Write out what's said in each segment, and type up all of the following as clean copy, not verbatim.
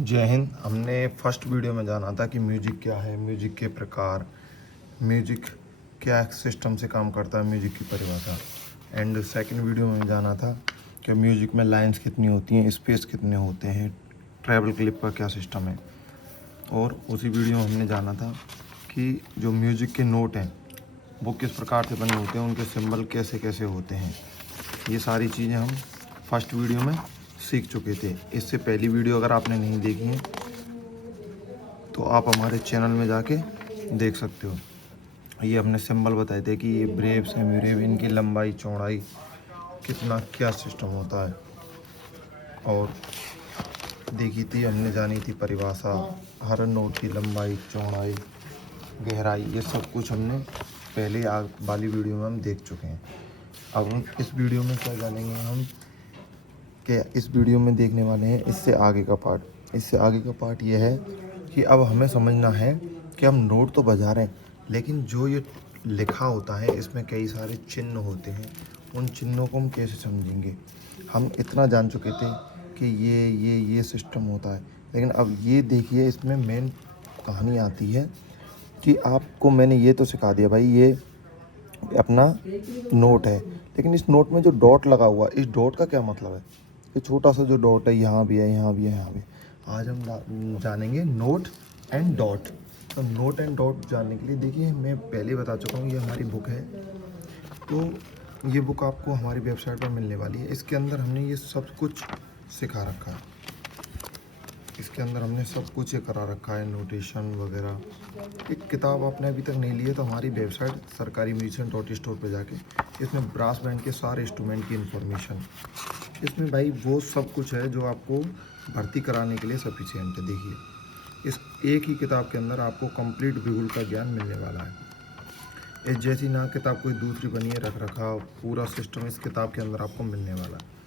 जय हिंद। हमने first video में जाना था कि म्यूजिक क्या है, म्यूजिक के प्रकार, म्यूजिक क्या सिस्टम से काम करता है, म्यूजिक की परिभाषा। एंड सेकंड वीडियो में जाना था कि म्यूजिक में लाइंस कितनी होती हैं, स्पेस कितने होते हैं, ट्रैवल क्लिप का क्या सिस्टम है। और उसी वीडियो में हमने जाना था कि जो म्यूजिक के नोट हैं वो किस प्रकार से बने होते हैं, उनके सिंबल कैसे कैसे होते हैं। ये सारी चीज़ें हम फर्स्ट वीडियो में सीख चुके थे। इससे पहली वीडियो अगर आपने नहीं देखी है तो आप हमारे चैनल में जाके देख सकते हो। ये हमने सिंबल बताए थे कि ये ब्रेव्स हैं, म्यूरेव, इनकी लंबाई चौड़ाई कितना क्या सिस्टम होता है। और देखी थी हमने, जानी थी परिभाषा, हर नोट की लंबाई चौड़ाई गहराई, ये सब कुछ हमने पहले वाली वीडियो में हम देख चुके हैं। अब इस वीडियो में क्या जानेंगे हम कि इस वीडियो में देखने वाले हैं इससे आगे का पार्ट। इससे आगे का पार्ट ये है कि अब हमें समझना है कि हम नोट तो बजा रहे हैं, लेकिन जो ये लिखा होता है इसमें कई सारे चिन्ह होते हैं, उन चिन्हों को हम कैसे समझेंगे। हम इतना जान चुके थे कि ये सिस्टम होता है, लेकिन अब ये देखिए इसमें मेन कहानी आती है कि आपको मैंने ये तो सिखा दिया भाई, ये अपना नोट है, लेकिन इस नोट में जो डॉट लगा हुआ, इस डॉट का क्या मतलब है। ये छोटा सा जो डॉट है, यहाँ भी है, यहाँ भी है, यहाँ भी। आज हम जानेंगे नोट एंड डॉट। तो नोट एंड डॉट जानने के लिए देखिए, मैं पहले बता चुका हूँ, ये हमारी बुक है। तो ये बुक आपको हमारी वेबसाइट पर मिलने वाली है। इसके अंदर हमने ये सब कुछ सिखा रखा है। इसके अंदर हमने सब कुछ ये करा रखा है, नोटेशन वगैरह। एक किताब आपने अभी तक नहीं ली है तो हमारी वेबसाइट सरकारी म्यूजिशियन.स्टोर पे जाके इसमें ब्रास बैंड के सारे इंस्ट्रूमेंट की इन्फॉर्मेशन, इसमें भाई वो सब कुछ है जो आपको भर्ती कराने के लिए सफिशिएंट है। देखिए, इस एक ही किताब के अंदर आपको कंप्लीट बिगुल का ज्ञान मिलने वाला है। इस जैसी ना किताब कोई दूसरी बनी है, रख रखाव पूरा सिस्टम इस किताब के अंदर आपको मिलने वाला है।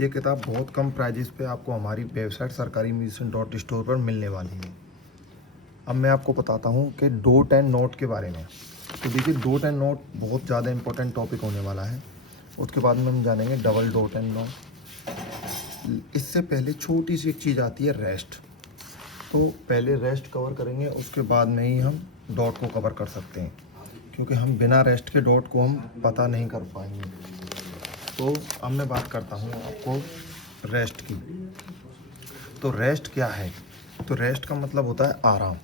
ये किताब बहुत कम प्राइजेस पे आपको हमारी वेबसाइट सरकारी म्यूजिशियन.स्टोर पर मिलने वाली है। अब मैं आपको बताता हूँ कि डॉट एंड नोट के बारे में। तो देखिए, डॉट एंड नोट बहुत ज़्यादा इंपॉर्टेंट टॉपिक होने वाला है। उसके बाद में हम जानेंगे डबल डॉट एंड नोट। इससे पहले छोटी सी एक चीज़ आती है, रेस्ट। तो पहले रेस्ट कवर करेंगे, उसके बाद में ही हम डॉट को कवर कर सकते हैं, क्योंकि हम बिना रेस्ट के डॉट को हम पता नहीं कर पाएंगे। तो अब मैं बात करता हूँ आपको रेस्ट की। तो रेस्ट क्या है? तो रेस्ट का मतलब होता है आराम।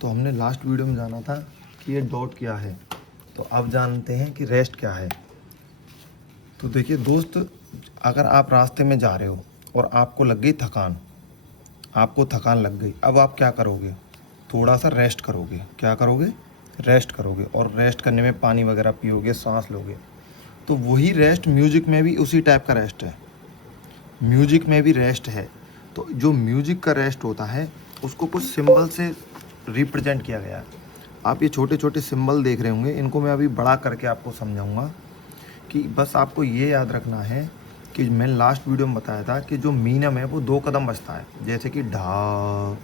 तो हमने लास्ट वीडियो में जाना था कि ये डॉट क्या है, तो अब जानते हैं कि रेस्ट क्या है। तो देखिए दोस्त, अगर आप रास्ते में जा रहे हो और आपको लग गई थकान, आपको थकान लग गई, अब आप क्या करोगे? थोड़ा सा रेस्ट करोगे। क्या करोगे? रेस्ट करोगे। और रेस्ट करने में पानी वगैरह पियोगे, सांस लोगे। तो वही रेस्ट म्यूजिक में भी उसी टाइप का रेस्ट है। म्यूजिक में भी रेस्ट है। तो जो म्यूजिक का रेस्ट होता है उसको कुछ सिंबल से रिप्रेजेंट किया गया है। आप ये छोटे छोटे सिंबल देख रहे होंगे, इनको मैं अभी बड़ा करके आपको समझाऊंगा। कि बस आपको ये याद रखना है कि मैं लास्ट वीडियो में बताया था कि जो मीनम है वो 2 कदम बजता है, जैसे कि ढा।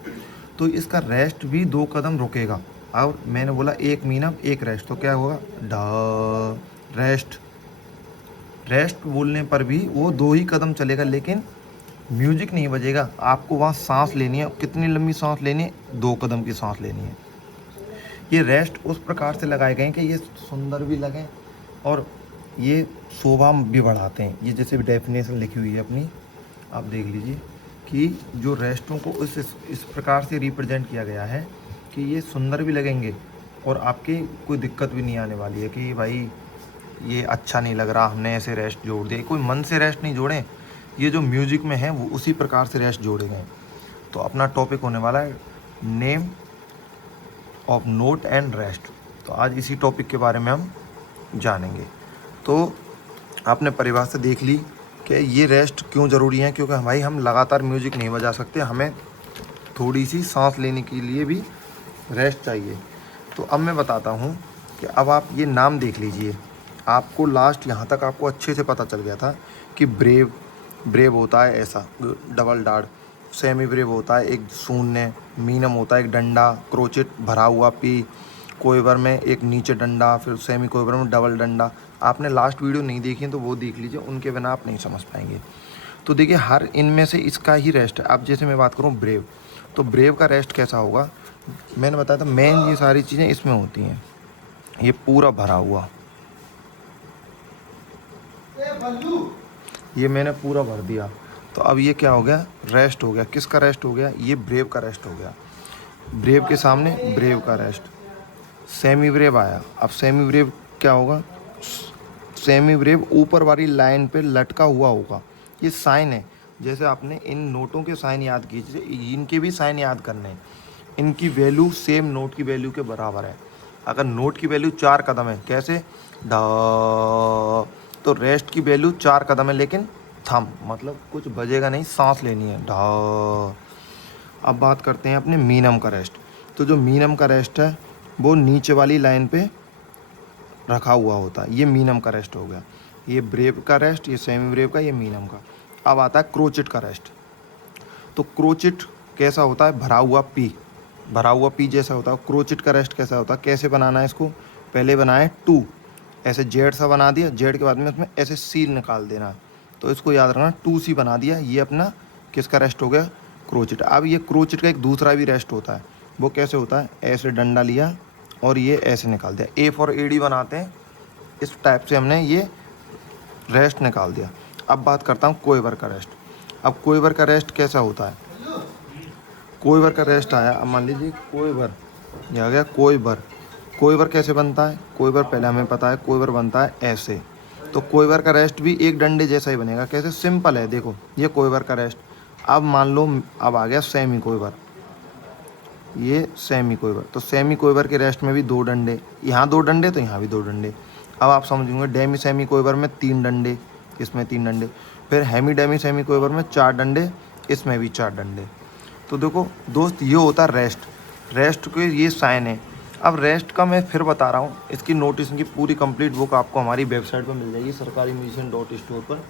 तो इसका रेस्ट भी 2 कदम रुकेगा। और मैंने बोला एक मीनम एक रेस्ट, तो क्या होगा? ढा रेस्ट। रेस्ट बोलने पर भी वो 2 ही कदम चलेगा, लेकिन म्यूजिक नहीं बजेगा। आपको वहाँ सांस लेनी है। कितनी लंबी सांस लेनी है? 2 कदम की सांस लेनी है। ये रेस्ट उस प्रकार से लगाए गए हैं कि ये सुंदर भी लगें और ये शोभा भी बढ़ाते हैं। ये जैसे डेफिनेशन लिखी हुई है अपनी, आप देख लीजिए कि जो रेस्टों को इस प्रकार से रिप्रेजेंट किया गया है कि ये सुंदर भी लगेंगे और आपके कोई दिक्कत भी नहीं आने वाली है कि भाई ये अच्छा नहीं लग रहा, हमने ऐसे रेस्ट जोड़ दिए। कोई मन से रेस्ट नहीं जोड़े, ये जो म्यूजिक में है वो उसी प्रकार से रेस्ट जोड़े गए। तो अपना टॉपिक होने वाला है name of note and rest. तो आज इसी टॉपिक के बारे में हम जानेंगे। तो आपने परिभाषा देख ली कि ये रेस्ट क्यों ज़रूरी है, क्योंकि भाई हम लगातार म्यूजिक नहीं बजा सकते, हमें थोड़ी सी सांस लेने के लिए भी रेस्ट चाहिए। तो अब मैं बताता हूँ कि अब आप ये नाम देख लीजिए। आपको लास्ट यहाँ तक आपको अच्छे से पता चल गया था कि ब्रेव, ब्रेव होता है ऐसा डबल डार्ड, सेमी ब्रेव होता है एक शून्य, मीनम होता है एक डंडा, क्रोचेट भरा हुआ पी, कोएबर में एक नीचे डंडा, फिर सेमी कोएबर में डबल डंडा। आपने लास्ट वीडियो नहीं देखी तो वो देख लीजिए, उनके बिना आप नहीं समझ पाएंगे। तो देखिए, हर इनमें से इसका ही रेस्ट है। अब जैसे मैं बात करूँ ब्रेव, तो ब्रेव का रेस्ट कैसा होगा, मैंने बताया था मेन ये सारी चीज़ें इसमें होती हैं। ये पूरा भरा हुआ, ये मैंने पूरा भर दिया। तो अब ये क्या हो गया, रेस्ट हो गया। किसका रेस्ट हो गया, ये ब्रेव का रेस्ट हो गया। ब्रेव के सामने ब्रेव का रेस्ट। सेमी ब्रेव आया। अब सेमी ब्रेव क्या होगा, सेमी ब्रेव ऊपर वाली लाइन पे लटका हुआ होगा। ये साइन है, जैसे आपने इन नोटों के साइन याद कीजिए, इनके भी साइन याद करने हैं। इनकी वैल्यू सेम नोट की वैल्यू के बराबर है। अगर नोट की वैल्यू 4 कदम है, कैसे ढ, तो रेस्ट की वैल्यू 4 कदम है, लेकिन थम मतलब कुछ बजेगा नहीं, सांस लेनी है, ढ। अब बात करते हैं अपने मीनम का रेस्ट। तो जो मीनम का रेस्ट है वो नीचे वाली लाइन पे रखा हुआ होता है। ये मीनम का रेस्ट हो गया। ये ब्रेव का रेस्ट, ये सेमी ब्रेव का, ये मीनम का। अब आता है क्रोचिट का रेस्ट। तो क्रोचिट कैसा होता है, भरा हुआ पी, भरा हुआ पी जैसा होता है। क्रोचिट का रेस्ट कैसा होता है, कैसे बनाना है इसको, पहले बनाए 2, ऐसे जेड सा बना दिया, जेड के बाद में उसमें ऐसे सी निकाल देना है। तो इसको याद रखना, 2C बना दिया। ये अपना किसका रेस्ट हो गया, क्रोचिट। अब ये क्रोचिट का एक दूसरा भी रेस्ट होता है। वो कैसे होता है, ऐसे डंडा लिया और ये ऐसे निकाल दिया। ए फॉर एडी बनाते हैं, इस टाइप से हमने ये रेस्ट निकाल दिया। अब बात करता हूँ कोएवर का रेस्ट। अब कोएवर का रेस्ट कैसा होता है, कोएवर का रेस्ट आया। अब मान लीजिए कोएवर, ये आ गया कोएवर। कोएवर कैसे बनता है, कोएवर पहले हमें पता है, कोएवर बनता है ऐसे। तो कोएवर का रेस्ट भी एक डंडे जैसा ही बनेगा। कैसे, सिंपल है, देखो ये कोएवर का रेस्ट। अब मान लो अब आ गया सेमी कोएवर, ये सेमी कोएवर। तो सेमी कोएवर के रेस्ट में भी 2 डंडे, यहाँ 2 डंडे तो यहाँ भी 2 डंडे। अब आप समझेंगे डेमी सेमी कोएवर में 3 डंडे, इसमें 3 डंडे। फिर हेमी डेमी सेमी कोएवर में 4 डंडे, इसमें भी 4 डंडे। तो देखो दोस्त, ये होता है रेस्ट। रेस्ट के ये साइन है। अब रेस्ट का मैं फिर बता रहा हूँ, इसकी नोटिस की पूरी कंप्लीट बुक आपको हमारी वेबसाइट पर मिल जाएगी, sarkarimusician.store पर।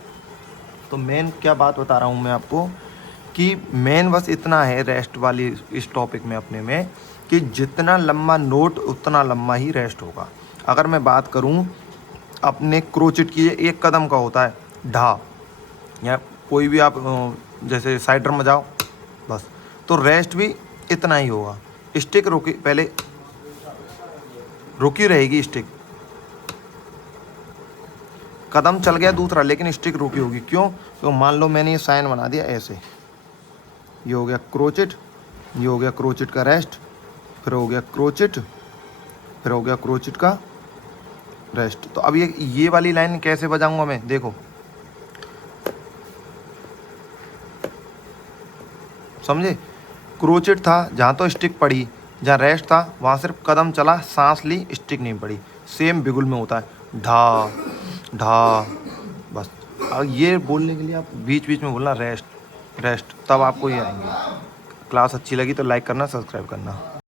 तो मेन क्या बात बता रहा हूँ मैं आपको, कि मेन बस इतना है रेस्ट वाली इस टॉपिक में अपने में, कि जितना लंबा नोट उतना लंबा ही रेस्ट होगा। अगर मैं बात करूँ अपने क्रोचिट की, ये 1 कदम का होता है, ढा, या कोई भी आप जैसे साइडर में जाओ बस, तो रेस्ट भी इतना ही होगा। स्टिक रुकी, पहले रुकी रहेगी स्टिक, कदम चल गया दूसरा, लेकिन स्टिक रुकी होगी। क्यों, तो मान लो मैंने ये साइन बना दिया ऐसे, ये हो गया क्रोचिट, ये हो गया क्रोचिट का रेस्ट, फिर हो गया क्रोचिट, फिर हो गया क्रोचिट का रेस्ट। तो अब ये वाली लाइन कैसे बजाऊंगा मैं, देखो समझे। क्रोचिट था जहाँ तो स्टिक पड़ी, जहाँ रेस्ट था वहाँ सिर्फ कदम चला, सांस ली, स्टिक नहीं पड़ी। सेम बिगुल में होता है, ढा ढा, बस। अब ये बोलने के लिए आप बीच बीच में बोलना रेस्ट रेस्ट, तब आपको ये आएंगे। क्लास अच्छी लगी तो लाइक करना, सब्सक्राइब करना।